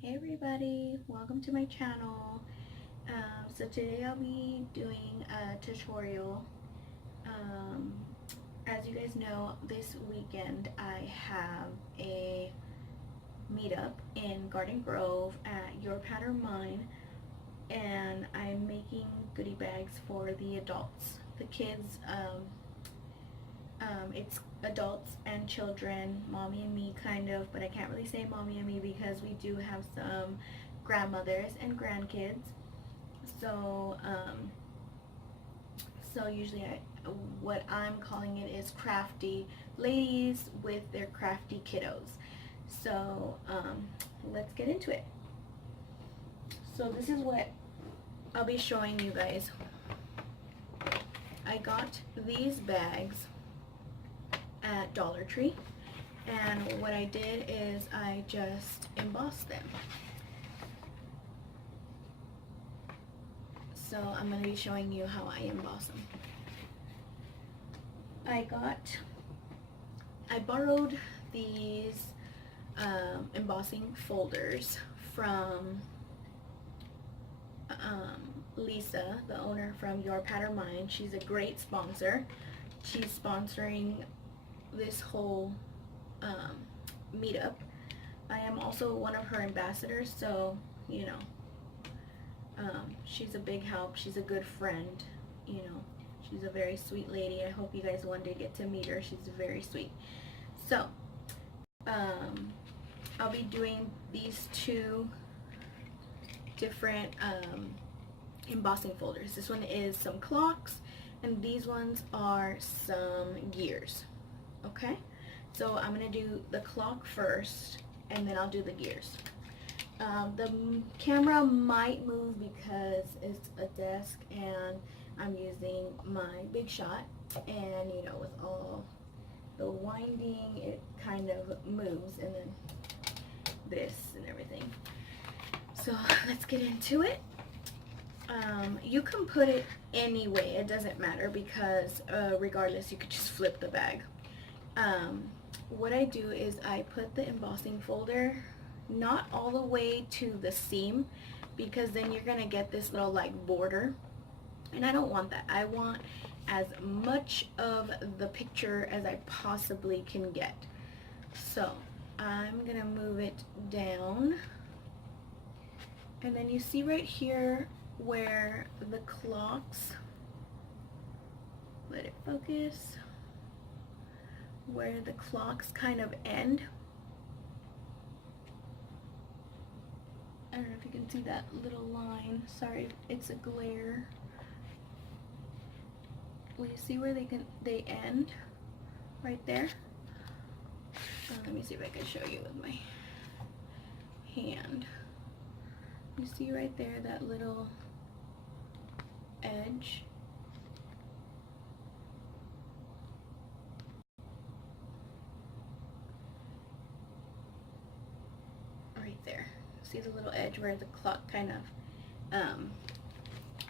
Hey everybody, welcome to my channel. So today I'll be doing a tutorial. Um, as you guys know, this weekend I have a meetup in Garden Grove at Your Pet or Mine, and I'm making goodie bags for the adults. The kids, it's adults and children, mommy and me kind of, but I can't really say mommy and me because we do have some grandmothers and grandkids. So, usually what I'm calling it is crafty ladies with their crafty kiddos. So, let's get into it. So this is what I'll be showing you guys. I got these bags at Dollar Tree, and what I did is I just embossed them. So I'm going to be showing you how I emboss them. I borrowed these embossing folders from Lisa, the owner from Your Pet or Mine. She's a great sponsor. She's sponsoring this whole meetup. I am also one of her ambassadors, so you know, she's a big help. She's a good friend, you know. She's a very sweet lady. I hope you guys one day get to meet her. She's very sweet. So, I'll be doing these two different embossing folders. This one is some clocks, and these ones are some gears. Okay? So I'm going to do the clock first, and then I'll do the gears. The camera might move because it's a desk and I'm using my Big Shot, and you know, with all the winding it kind of moves, and then this and everything. So let's get into it. You can put it any way, it doesn't matter, because regardless you could just flip the bag. What I do is I put the embossing folder not all the way to the seam, because then you're gonna get this little like border, and I don't want that. I want as much of the picture as I possibly can get. So I'm gonna move it down, and then you see right here where the clocks, let it focus, where the clocks kind of end. I don't know if you can see that little line. Sorry, it's a glare. Well, you see where they end? Right there. Let me see if I can show you with my hand. You see right there that little edge? Right there. See the little edge where the clock kind of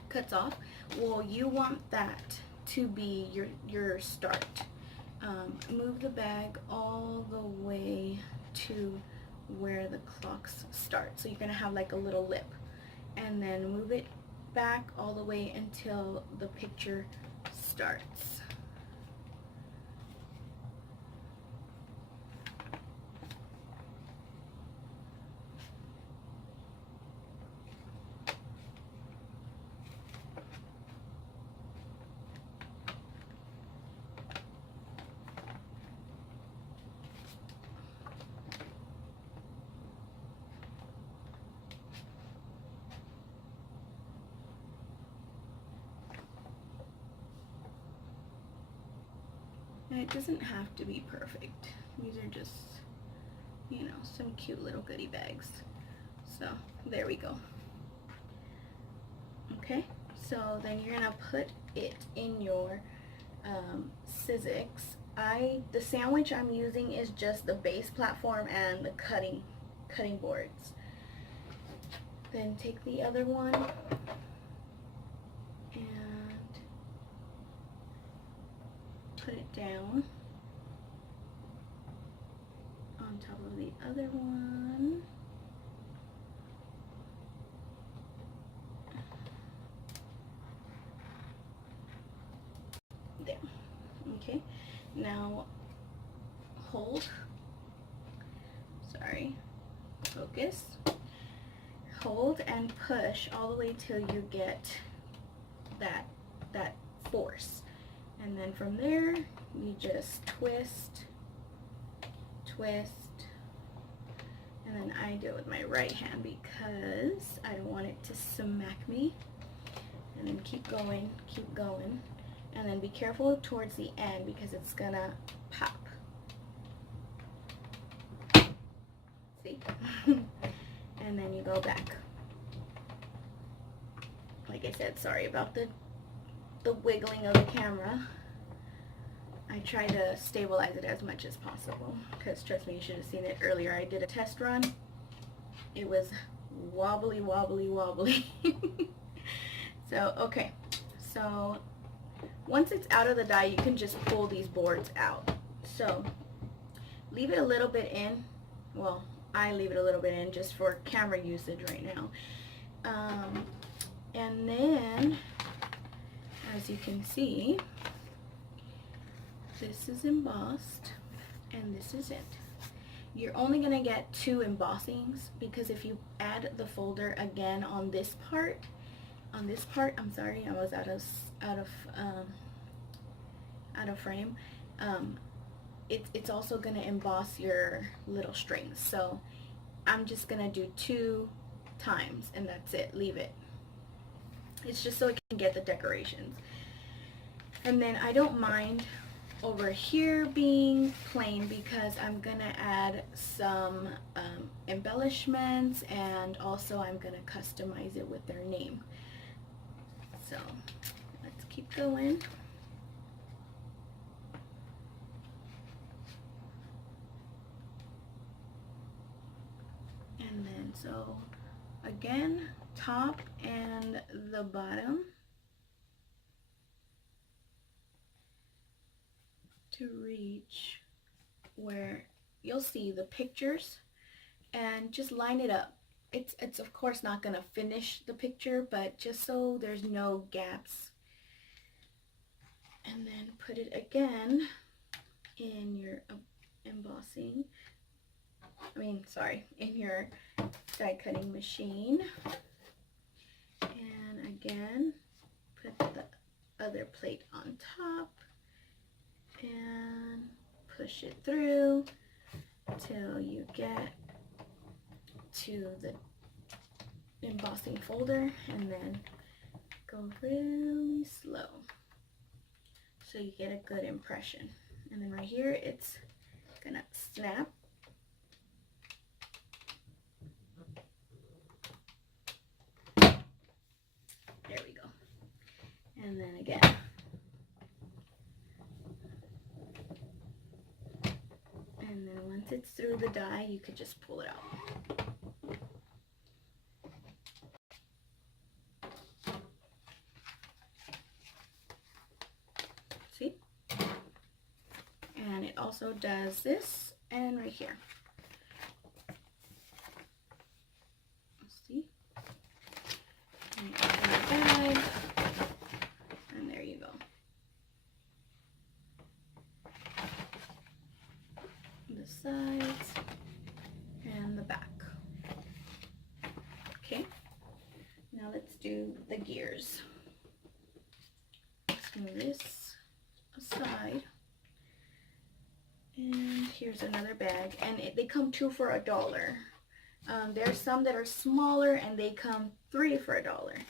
cuts off? Well, you want that to be your start. Move the bag all the way to where the clocks start. So you're going to have like a little lip. And then move it back all the way until the picture starts. And it doesn't have to be perfect. These are just, you know, some cute little goodie bags. So there we go. Okay, so then you're gonna put it in your Sizzix. The sandwich I'm using is just the base platform and the cutting boards. Then take the other one and put it down on top of the other one. Now hold, sorry, focus, hold and push all the way till you get that force, and then from there you just twist, and then I do it with my right hand because I don't want it to smack me, and then keep going, and then be careful towards the end because it's gonna pop. See? And then you go back. Like I said, sorry about the wiggling of the camera. I try to stabilize it as much as possible because trust me, you should have seen it earlier. I did a test run. It was wobbly. So okay, so once it's out of the die, you can just pull these boards out. So leave it a little bit in. Well, I leave it a little bit in just for camera usage right now. And then, as you can see, this is embossed and this is it. You're only gonna get 2 embossings because if you add the folder again on this part, I'm sorry, I was out of frame. It's also gonna emboss your little strings. So I'm just gonna do 2 times and that's it. Leave it. It's just so it can get the decorations. And then I don't mind over here being plain because I'm gonna add some embellishments, and also I'm gonna customize it with their name. So let's keep going. And then so again, top and the bottom to reach where you'll see the pictures, and just line it up. It's of course not gonna finish the picture, but just so there's no gaps. And then put it again in your embossing, in your die cutting machine. And again, put the other plate on top and push it through till you get to the embossing folder, and then go really slow so you get a good impression. And then right here it's gonna snap. There we go. And then again. And then once it's through the die, you could just pull it out. See? And it also does this and right here. See? And open the bag, and there you go. The sides and the back. Okay, now let's do the gears. Let's move this aside. And here's another bag, and they come 2 for $1. There's some that are smaller and they come 3 for $1,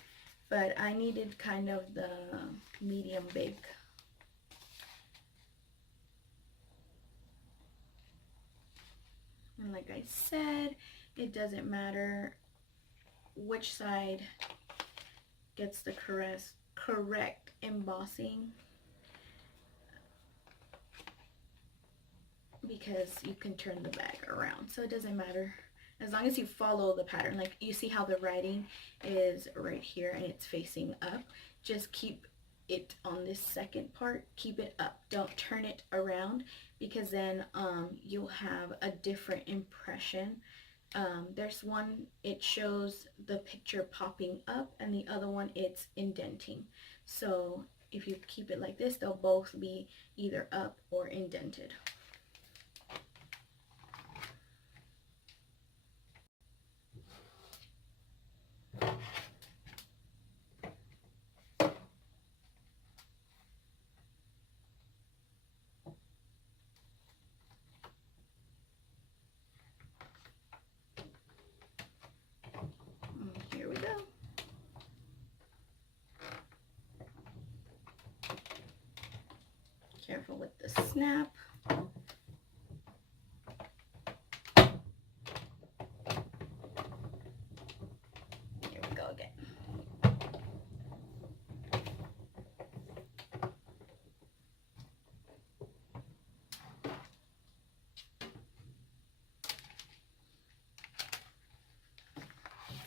but I needed kind of the medium big. And like I said, it doesn't matter which side gets the correct embossing, because you can turn the bag around, so it doesn't matter as long as you follow the pattern. Like you see how the writing is right here and it's facing up. Just keep it on this second part, keep it up, don't turn it around, because then you'll have a different impression. There's one, it shows the picture popping up, and the other one it's indenting. So if you keep it like this, they'll both be either up or indented. Here we go. Careful with the snap. Here we go again.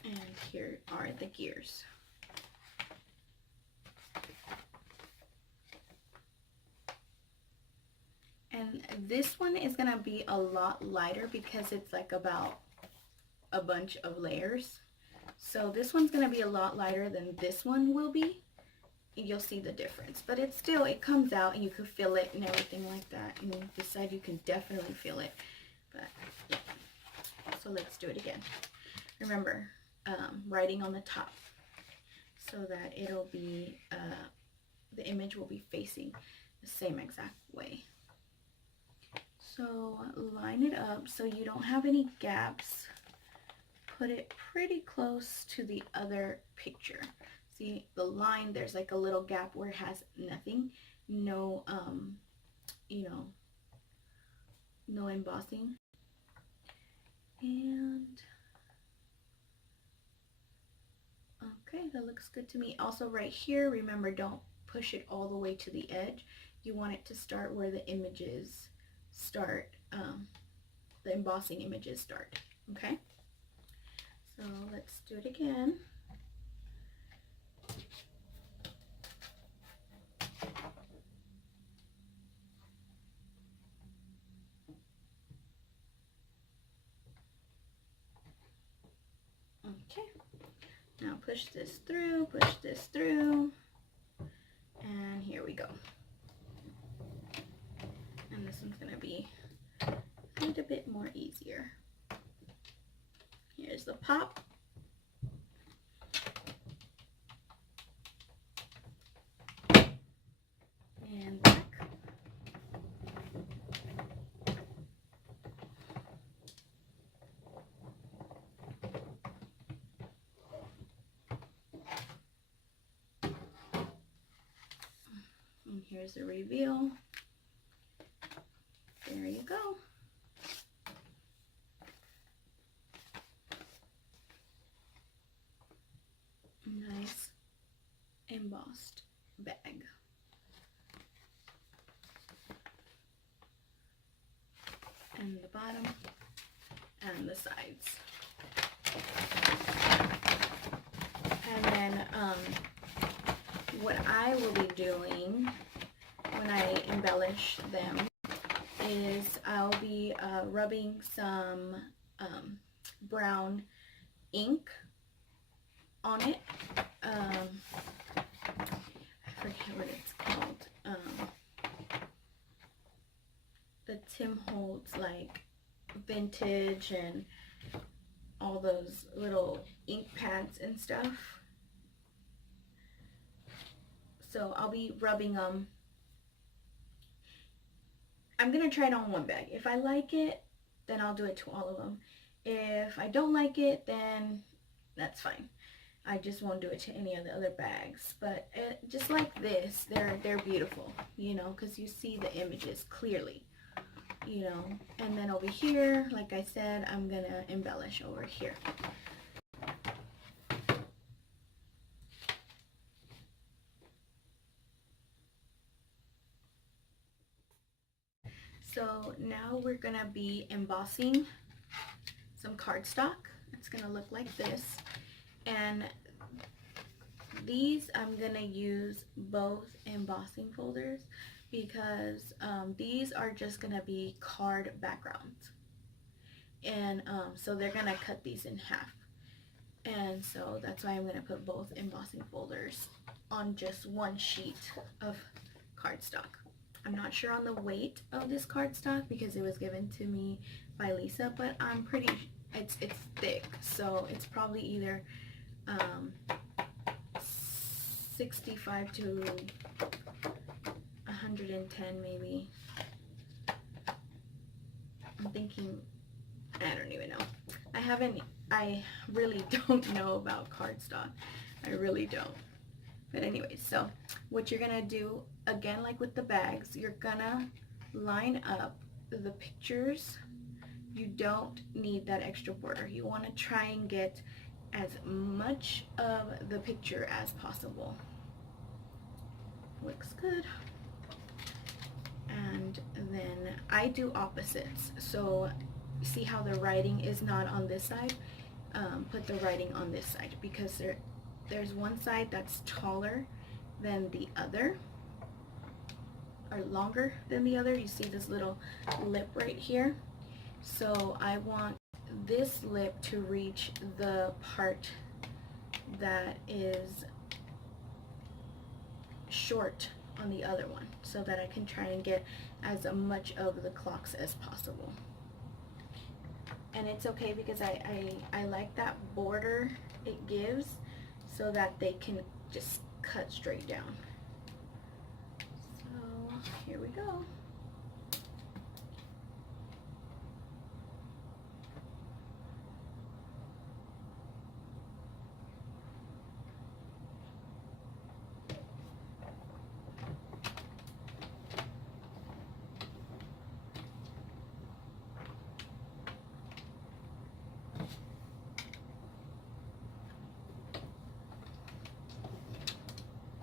And here are the gears. And this one is gonna be a lot lighter because it's like about a bunch of layers. So this one's gonna be a lot lighter than this one will be. You'll see the difference, but it's still, it comes out and you can feel it and everything like that. And this side you can definitely feel it, but yeah. So let's do it again. Remember, writing on the top so that it'll be, the image will be facing the same exact way. So line it up so you don't have any gaps. Put it pretty close to the other picture. See the line, there's like a little gap where it has nothing, no, you know, no embossing. And okay, that looks good to me. Also right here, remember, don't push it all the way to the edge. You want it to start where the images start, the embossing images start, okay? So let's do it again. Okay, now push this through, and here we go. And this one's gonna be a little bit more easier. Here's the pop. And back. And here's the reveal. There you go. Nice embossed bag. And the bottom and the sides. And then what I will be doing when I embellish them is I'll be rubbing some brown ink on it. I forget what it's called. The Tim Holtz, like, vintage and all those little ink pads and stuff. So I'll be rubbing them. I'm gonna try it on one bag. If I like it, then I'll do it to all of them. If I don't like it, then that's fine. I just won't do it to any of the other bags. But just like this, they're beautiful, you know, because you see the images clearly, you know. And then over here, like I said, I'm gonna embellish over here. So now we're gonna be embossing some cardstock. It's gonna look like this. And these, I'm gonna use both embossing folders because these are just gonna be card backgrounds. And so they're gonna cut these in half. And so that's why I'm going to put both embossing folders on just one sheet of cardstock. I'm not sure on the weight of this cardstock because it was given to me by Lisa, but I'm pretty, it's thick, so it's probably either 65 to 110 maybe. I'm thinking, I don't even know. I really don't know about cardstock. I really don't. But anyway, so what you're gonna do, again like with the bags, you're gonna line up the pictures. You don't need that extra border. You wanna try and get as much of the picture as possible. Looks good. And then I do opposites. So see how the writing is not on this side? Put the writing on this side because there's one side that's taller than the other, or longer than the other. You see this little lip right here? So I want this lip to reach the part that is short on the other one so that I can try and get as much of the clocks as possible. And it's okay because I like that border it gives so that they can just cut straight down. So here we go.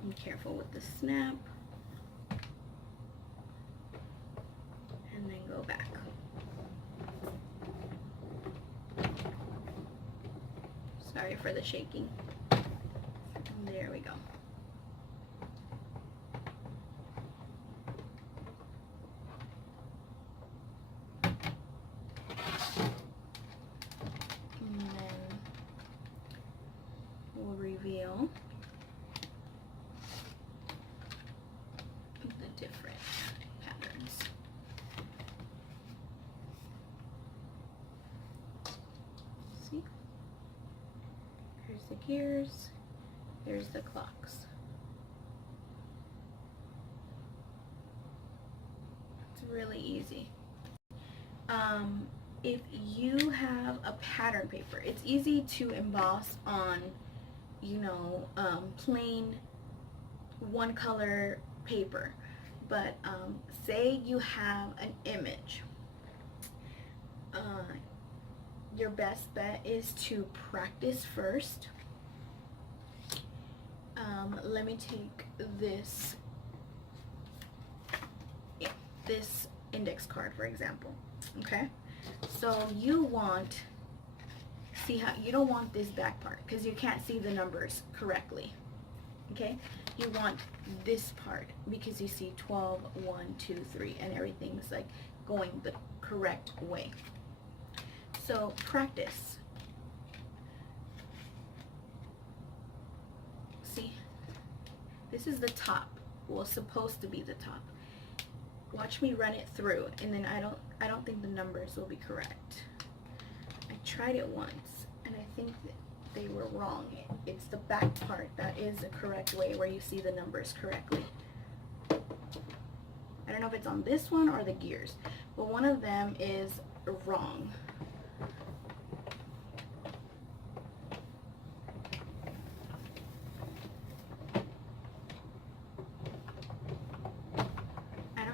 Be careful with the snap. And then go back. Sorry for the shaking. There we go. And then we'll reveal the different patterns. See? Here's the gears, here's the clocks. It's really easy. If you have a pattern paper, it's easy to emboss on, you know, plain one color paper. But say you have an image. Your best bet is to practice first. Let me take this index card for example. Okay, so you want, see how you don't want this back part because you can't see the numbers correctly. Okay, you want this part because you see 12, 1, 2, 3, and everything's like going the correct way. So practice. See, this is the top. Well, supposed to be the top. Watch me run it through, and then I don't think the numbers will be correct. I tried it once, and I think that they were wrong. It's the back part that is the correct way where you see the numbers correctly. I don't know if it's on this one or the gears, but one of them is wrong.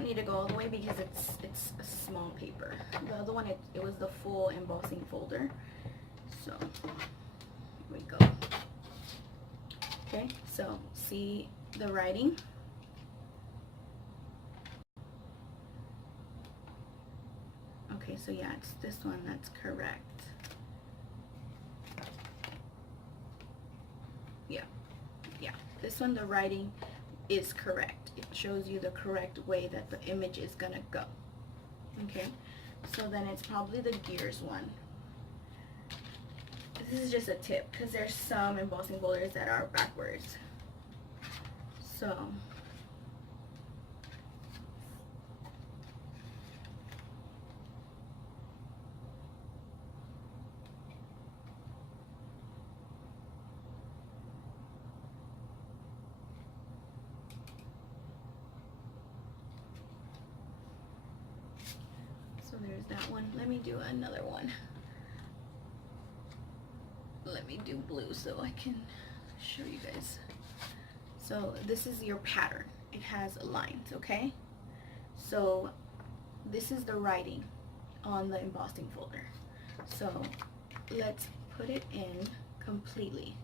Need to go all the way because it's a small paper. The other one, it was the full embossing folder. So here we go. Okay, so see the writing. Okay, so yeah, it's this one that's correct. Yeah, this one, the writing is correct. It shows you the correct way that the image is gonna go. Okay, so then it's probably the gears one. This is just a tip because there's some embossing folders that are backwards. So there's that one. Let me do another one. Let me do blue so I can show you guys. So this is your pattern. It has lines, okay? So this is the writing on the embossing folder. So let's put it in completely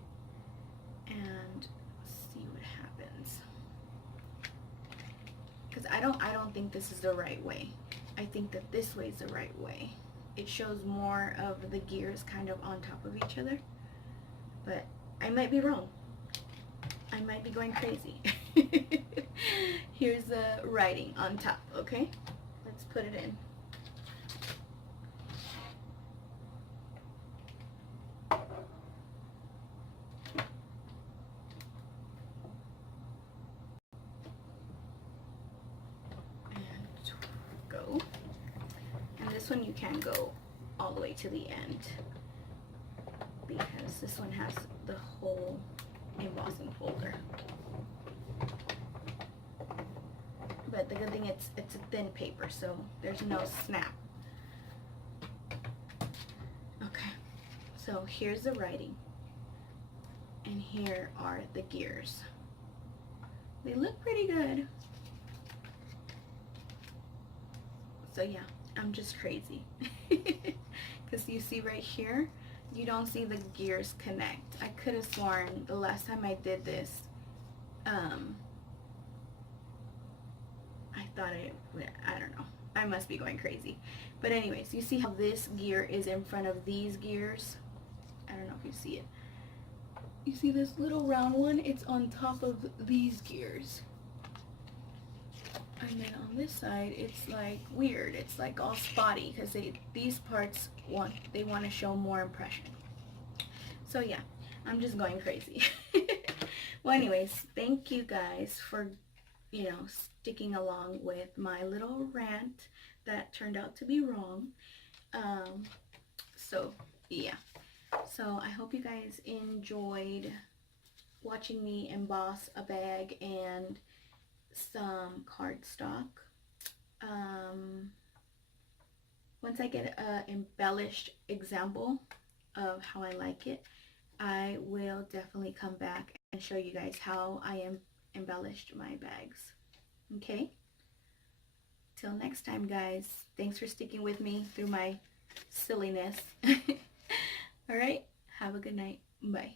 and see what happens. Because I don't think this is the right way. I think that this way is the right way. It shows more of the gears kind of on top of each other, but I might be wrong. I might be going crazy. Here's the writing on top, okay? Let's put it in. Go. And this one you can go all the way to the end because this one has the whole embossing folder. But the good thing it's a thin paper, so there's no snap. Okay, so here's the writing and here are the gears. They look pretty good. So yeah, I'm just crazy. Because you see right here, you don't see the gears connect. I could have sworn the last time I did this, I thought I don't know. I must be going crazy. But anyways, you see how this gear is in front of these gears? I don't know if you see it. You see this little round one? It's on top of these gears. And then on this side, it's like weird. It's like all spotty because these parts want to show more impression. So yeah, I'm just going crazy. Well, anyways, thank you guys for, sticking along with my little rant that turned out to be wrong. So yeah. So I hope you guys enjoyed watching me emboss a bag and some cardstock. Once I get an embellished example of how I like it, I will definitely come back and show you guys how I embellished my bags. Okay? Till next time, guys. Thanks for sticking with me through my silliness. Alright? Have a good night. Bye.